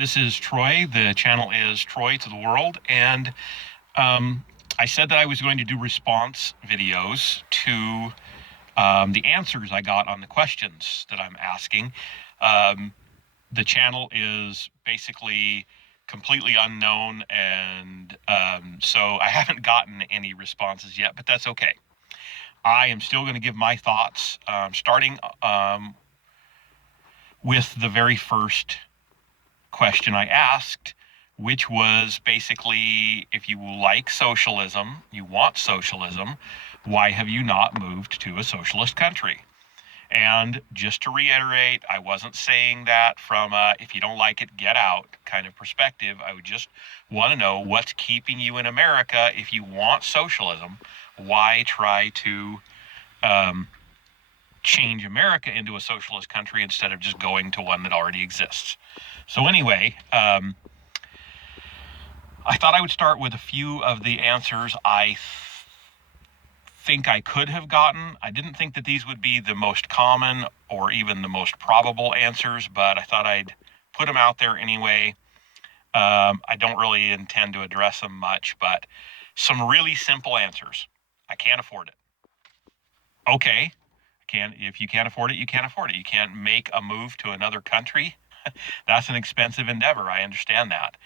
This is Troy. The channel is Troy to the World, and I said that I was going to do response videos to the answers I got on the questions that I'm asking. The channel is basically completely unknown, and so I haven't gotten any responses yet, but that's okay. I am still going to give my thoughts, starting with the very first question I asked, which was basically, if you like socialism, you want socialism, why have you not moved to a socialist country? And just to reiterate, I wasn't saying that from a, if you don't like it, get out kind of perspective. I would just want to know what's keeping you in America. If you want socialism, why try to change America into a socialist country instead of just going to one that already exists? So anyway, I thought I would start with a few of the answers I think I could have gotten. I didn't think that these would be the most common or even the most probable answers, but I thought I'd put them out there anyway. I don't really intend to address them much, but some really simple answers. I can't afford it. Okay, if you can't afford it, you can't afford it. You can't make a move to another country. That's an expensive endeavor. I understand that.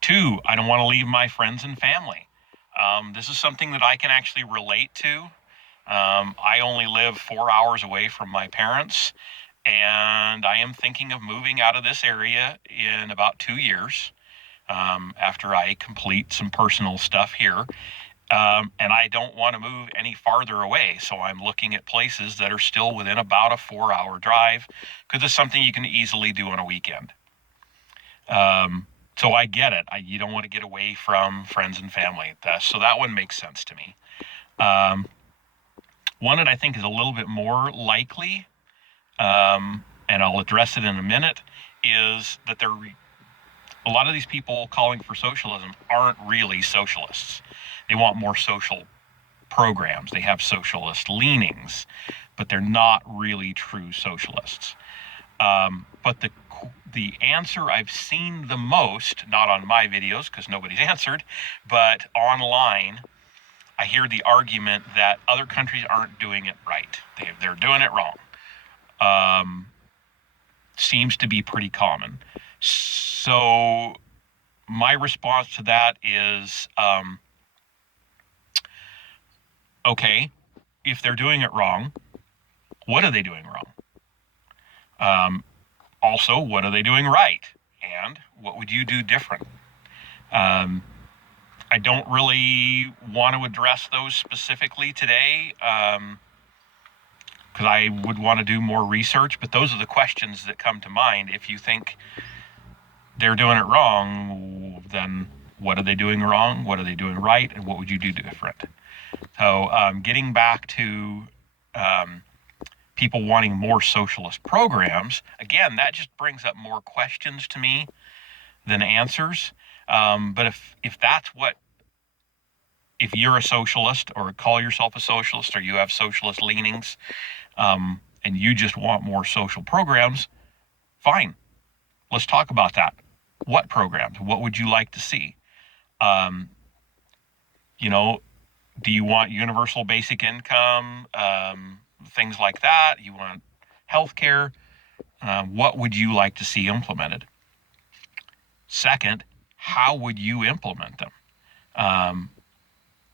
Two, I don't want to leave my friends and family. This is something that I can actually relate to. I only live 4 hours away from my parents, and I am thinking of moving out of this area in about 2 years, after I complete some personal stuff here. And I don't want to move any farther away, so I'm looking at places that are still within about a 4-hour drive, because it's something you can easily do on a weekend. So I get it. You don't want to get away from friends and family. So that one makes sense to me. One that I think is a little bit more likely, and I'll address it in a minute, is that a lot of these people calling for socialism aren't really socialists. They want more social programs. They have socialist leanings, but they're not really true socialists. But the answer I've seen the most, not on my videos because nobody's answered, but online, I hear the argument that other countries aren't doing it right. They're doing it wrong. Seems to be pretty common. So my response to that is, okay, if they're doing it wrong, what are they doing wrong? Also, what are they doing right? And what would you do different? I don't really want to address those specifically today, because I would want to do more research, but those are the questions that come to mind. If you think they're doing it wrong, then what are they doing wrong? What are they doing right? And what would you do different? So getting back to people wanting more socialist programs, again, that just brings up more questions to me than answers. But if you're a socialist or call yourself a socialist or you have socialist leanings, and you just want more social programs, fine. Let's talk about that. What programs? What would you like to see? Do you want universal basic income? Things like that? You want healthcare? What would you like to see implemented? Second, how would you implement them?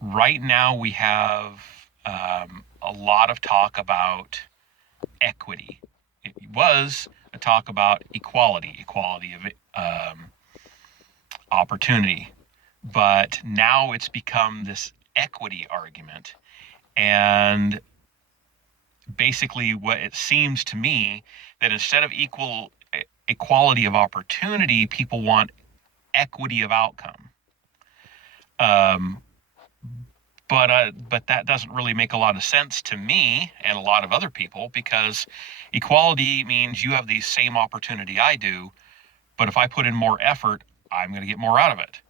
Right now we have a lot of talk about equity. It was a talk about equality of opportunity, but now it's become this equity argument. And basically what it seems to me, that instead of equality of opportunity, people want equity of outcome. But that doesn't really make a lot of sense to me and a lot of other people, because equality means you have the same opportunity I do, but if I put in more effort, I'm going to get more out of it.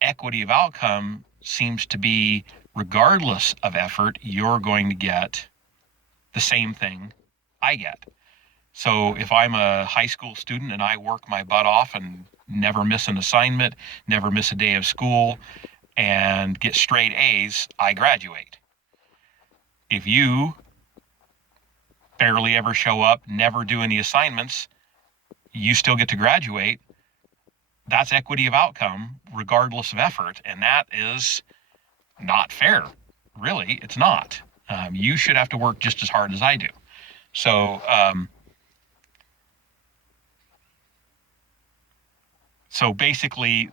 Equity of outcome seems to be, regardless of effort, you're going to get the same thing I get. So if I'm a high school student and I work my butt off and never miss an assignment, never miss a day of school, and get straight A's, I graduate. If you barely ever show up, never do any assignments, you still get to graduate. That's equity of outcome, regardless of effort, and that is not fair. Really, it's not. You should have to work just as hard as I do. So, basically,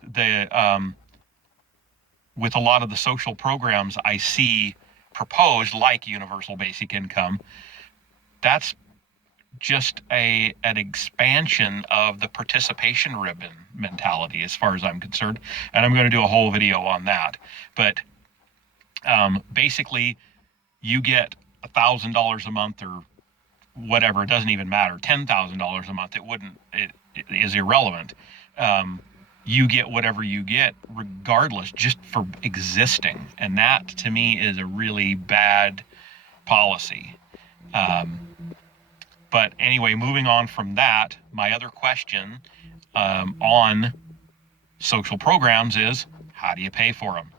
with a lot of the social programs I see proposed, like universal basic income, that's just an expansion of the participation ribbon mentality, as far as I'm concerned. And I'm going to do a whole video on that. But basically, you get $1,000 a month or whatever. It doesn't even matter. $10,000 a month. It is irrelevant. You get whatever you get, regardless, just for existing. And that, to me, is a really bad policy. But anyway, moving on from that, my other question on social programs is, how do you pay for them?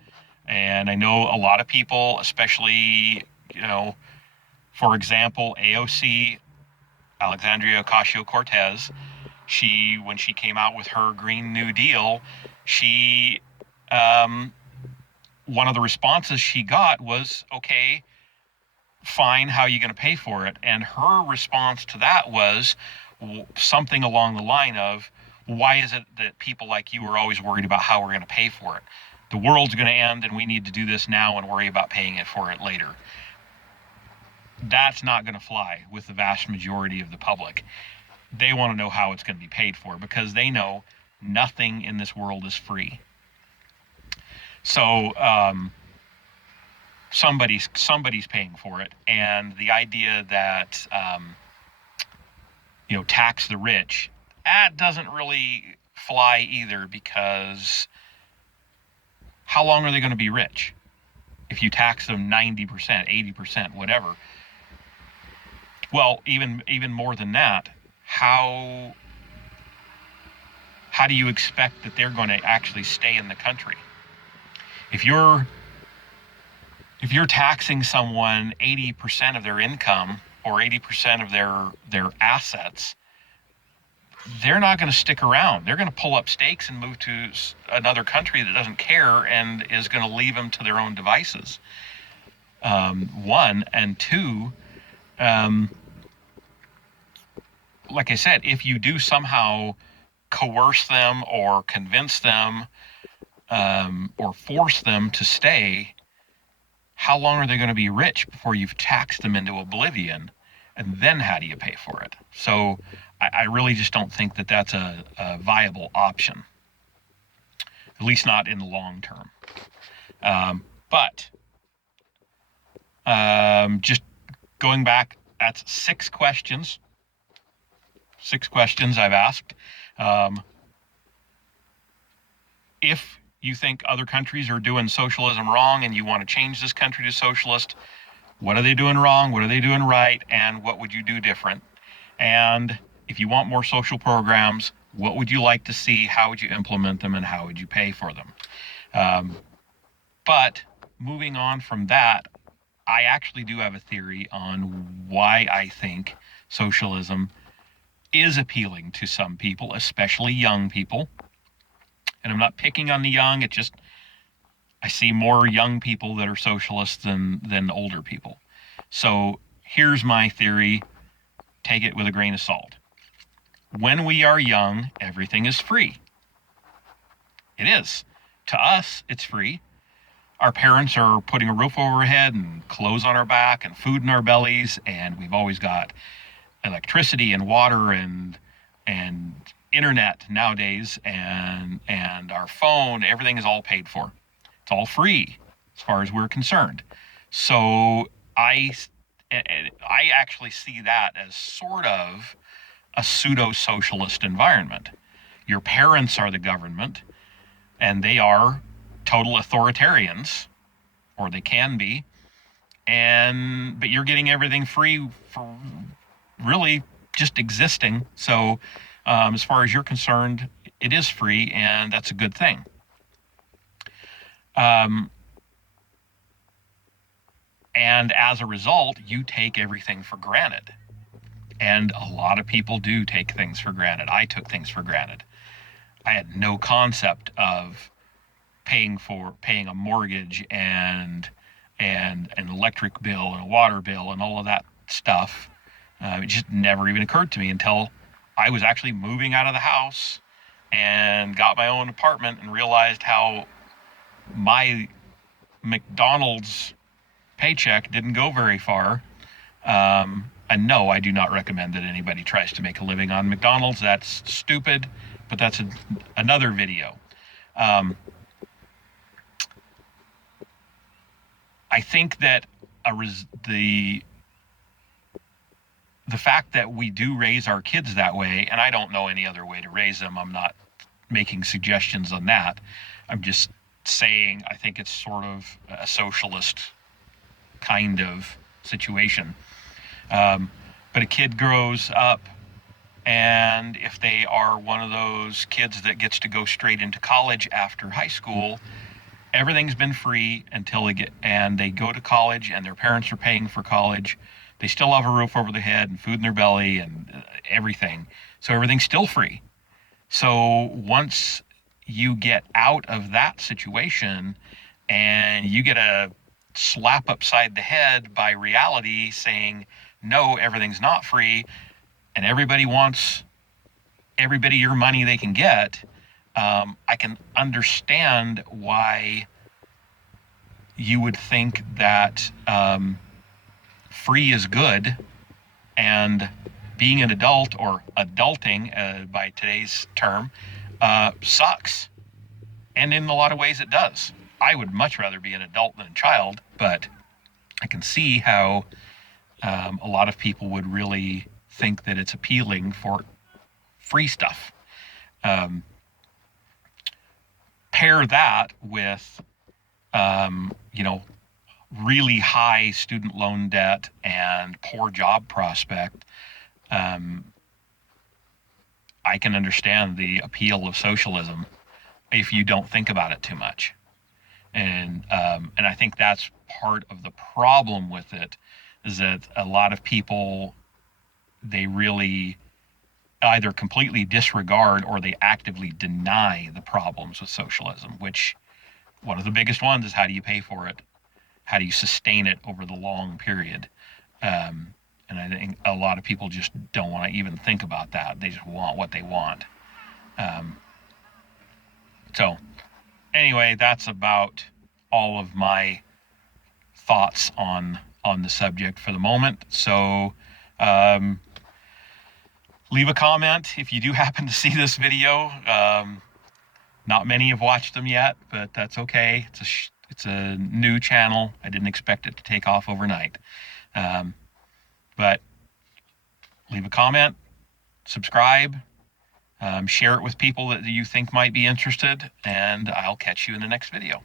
And I know a lot of people, especially, for example, AOC, Alexandria Ocasio-Cortez, when she came out with her Green New Deal, one of the responses she got was, okay, fine, how are you going to pay for it? And her response to that was something along the line of, why is it that people like you are always worried about how we're going to pay for it? The world's going to end and we need to do this now and worry about paying it for it later. That's not going to fly with the vast majority of the public. They want to know how it's going to be paid for, because they know nothing in this world is free. So somebody's paying for it, and the idea that tax the rich, that doesn't really fly either, because how long are they going to be rich if you tax them 90%, 80%, whatever? Well, even more than that, how do you expect that they're going to actually stay in the country? If you're taxing someone 80% of their income or 80% of their assets, they're not going to stick around. They're going to pull up stakes and move to another country that doesn't care and is going to leave them to their own devices. One, and two, like I said, if you do somehow coerce them or convince them or force them to stay, how long are they going to be rich before you've taxed them into oblivion? And then how do you pay for it? So I really just don't think that that's a viable option, at least not in the long term. But just going back, that's 6 questions. 6 questions I've asked. If you think other countries are doing socialism wrong and you want to change this country to socialist, what are they doing wrong? What are they doing right? And what would you do different? And if you want more social programs, what would you like to see? How would you implement them? And how would you pay for them? But moving on from that, I actually do have a theory on why I think socialism is appealing to some people, especially young people. And I'm not picking on the young. I see more young people that are socialists than older people. So here's my theory. Take it with a grain of salt. When we are young, everything is free. It is. To us, it's free. Our parents are putting a roof over our head and clothes on our back and food in our bellies, and we've always got electricity and water and internet nowadays, and our phone. Everything is all paid for. It's all free as far as we're concerned. So I actually see that as sort of a pseudo-socialist environment. Your parents are the government, and they are total authoritarians, or they can be, but you're getting everything free for really just existing. So as far as you're concerned, it is free, and that's a good thing. And as a result, you take everything for granted. And a lot of people do take things for granted. I took things for granted. I had no concept of paying a mortgage and an electric bill and a water bill and all of that stuff. It just never even occurred to me until I was actually moving out of the house and got my own apartment and realized how my McDonald's paycheck didn't go very far. And no, I do not recommend that anybody tries to make a living on McDonald's. That's stupid, but that's another video. I think that the fact that we do raise our kids that way, and I don't know any other way to raise them. I'm not making suggestions on that. I'm just saying I think it's sort of a socialist kind of situation. But a kid grows up, and if they are one of those kids that gets to go straight into college after high school, everything's been free until they go to college, and their parents are paying for college. They still have a roof over their head and food in their belly and everything. So everything's still free. So once you get out of that situation and you get a slap upside the head by reality saying, no, everything's not free, and everybody wants everybody your money they can get, I can understand why you would think that free is good, and being an adult, or adulting by today's term, sucks. And in a lot of ways it does. I would much rather be an adult than a child, but I can see how a lot of people would really think that it's appealing for free stuff. Pair that with, really high student loan debt and poor job prospect. I can understand the appeal of socialism if you don't think about it too much. And I think that's part of the problem with it, is that a lot of people, they really either completely disregard or they actively deny the problems with socialism, which one of the biggest ones is, how do you pay for it? How do you sustain it over the long period? And I think a lot of people just don't want to even think about that. They just want what they want. So anyway, that's about all of my thoughts on the subject for the moment. So leave a comment if you do happen to see this video. Not many have watched them yet, but that's okay. It's a new channel. I didn't expect it to take off overnight. But leave a comment, subscribe, share it with people that you think might be interested, and I'll catch you in the next video.